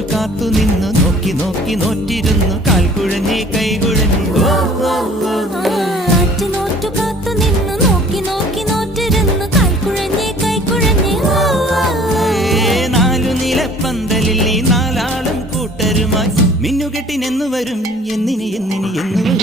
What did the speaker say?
നോറ്റു കാത്തു നിന്നു നോക്കി നോക്കി നോറ്റിരുന്നു കാൽക്കുഴഞ്ഞേ കൈകുഴഞ്ഞേ നോറ്റു കാത്തു നിന്നു നോക്കി നോക്കി നോറ്റിരുന്നു കാൽക്കുഴഞ്ഞേ കൈകുഴഞ്ഞേ നാലു നിലപ്പന്തലിൽ ഈ നാലാളും കൂട്ടരുമായി മിന്നുകെട്ടിനെന്നു വരും എന്നിനി എന്നിനി എന്നു വരും